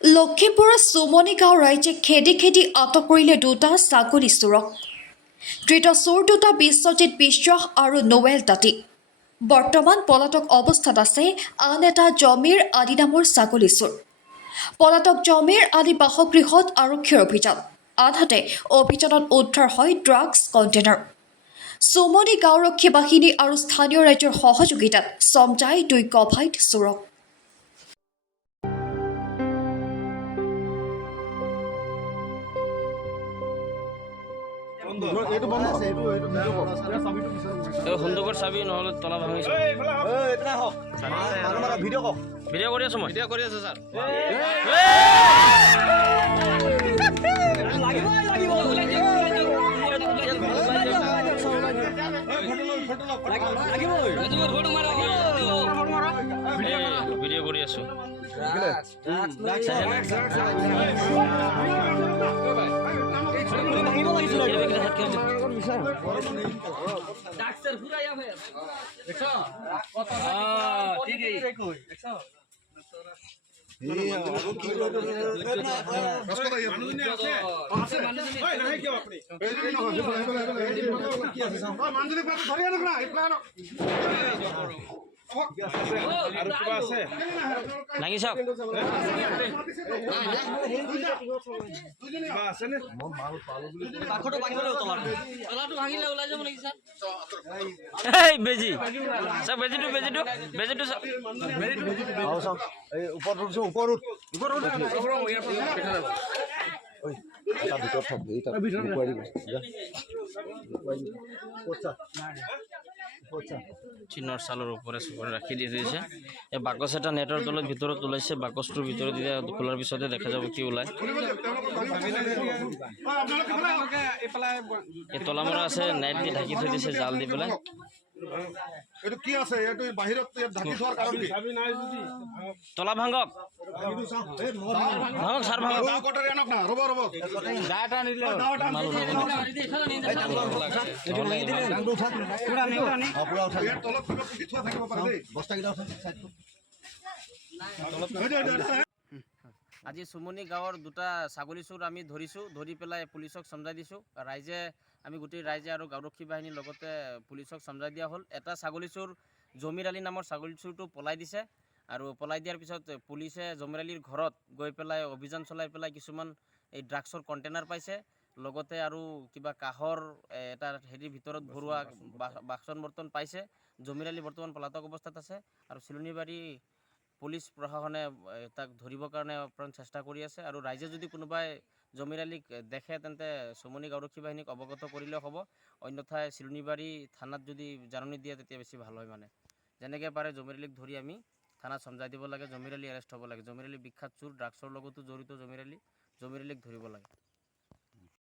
লখিমপুৰৰ চুমনি গাঁও ৰাইজে খেদি খেদি আটক কৰিলে দুটা ছাগলী চোৰক। ধৃত চোৰ দুটা বিশ্বজিৎ বিশ্বাস আৰু নোৱেল তাঁতী। বৰ্তমান পলাতক অৱস্থাত আছে আন এটা জমিৰ আদি নামৰ ছাগলী চোৰ। পলাতক জমিৰ আদি বাসগৃহত আৰক্ষীৰ অভিযান। আনহাতে অভিযানত উদ্ধাৰ হয় ড্ৰাগছ কণ্টেইনাৰ। চুমনি গাঁওৰক্ষী বাহিনী আৰু স্থানীয় ৰাইজৰ সহযোগিতাত চমজাই দুই কভাইট চোৰক। সন্দুকৰ চাবি নহ'লে তলা ভাঙিছে। ভিডিঅ' কৰি আছো মই। ভিডিঅ' কৰি আছো ছাৰ। ভিডিঅ' কৰি আছো। নাঙি চাওক। বেজি চাওক, বেজিটো চাওক। চিনৰ চালৰ ওপৰে চুপৰে ৰাখি দি দিছে। এই বাকচ এটা নেটৰ তলত ভিতৰত ওলাইছে। বাকচটোৰ ভিতৰত এতিয়া খোলাৰ পিছতে দেখা যাব কি ওলায়। এই তলামৰা আছে, নেট দি ঢাকি থৈ দিছে, জাল দি পেলাই। এইটো কি আছে? এইটো বাহিৰত ঢাকি থোৱাৰ কাৰণ কি? তলা ভাঙক, ভাঙক ছাৰ, ভাঙক। আজি চুমনি গাঁৱৰ দুটা ছাগলী চোৰ আমি ধৰিছোঁ। ধৰি পেলাই পুলিচক চমজাই দিছোঁ। আমি গোটেই ৰাইজে আৰু গাঁওৰক্ষী বাহিনীৰ লগতে পুলিচক চমজাই দিয়া হ'ল। এটা ছাগলী চোৰ জমিৰ আলী নামৰ ছাগলী চোৰটো পলাই দিছে। আৰু পলাই দিয়াৰ পিছত পুলিচে জমিৰ আলীৰ ঘৰত গৈ পেলাই অভিযান চলাই পেলাই কিছুমান এই ড্ৰাগছৰ কণ্টেইনাৰ পাইছে। লগতে আৰু কিবা কাঁহৰ এটা হেৰিৰ ভিতৰত ভৰোৱা বাচন বৰ্তন পাইছে। জমিৰ আলী বৰ্তমান পলাতক অৱস্থাত আছে আৰু চিলনিবাৰী পুলিচ প্ৰশাসনে তাক ধৰিবৰ কাৰণে আপ্ৰাণ চেষ্টা কৰি আছে। আৰু ৰাইজে যদি কোনোবাই জমিৰ আলীক দেখে তেন্তে চুমনি গাঁওৰক্ষী বাহিনীক অৱগত কৰিলেও হ'ব। অন্যথাই চিলনিবাৰী থানাত যদি জাননী দিয়ে তেতিয়া বেছি ভাল হয়। মানে যেনেকৈ পাৰে জমিৰ আলীক ধৰি আমি থানাত চমজাই দিব লাগে। জমিৰ আলী এৰেষ্ট হ'ব লাগে। জমিৰ আলী বিখ্যাত চোৰ, ড্ৰাগছৰ লগতো জড়িত। জমিৰ আলীক ধৰিব লাগে।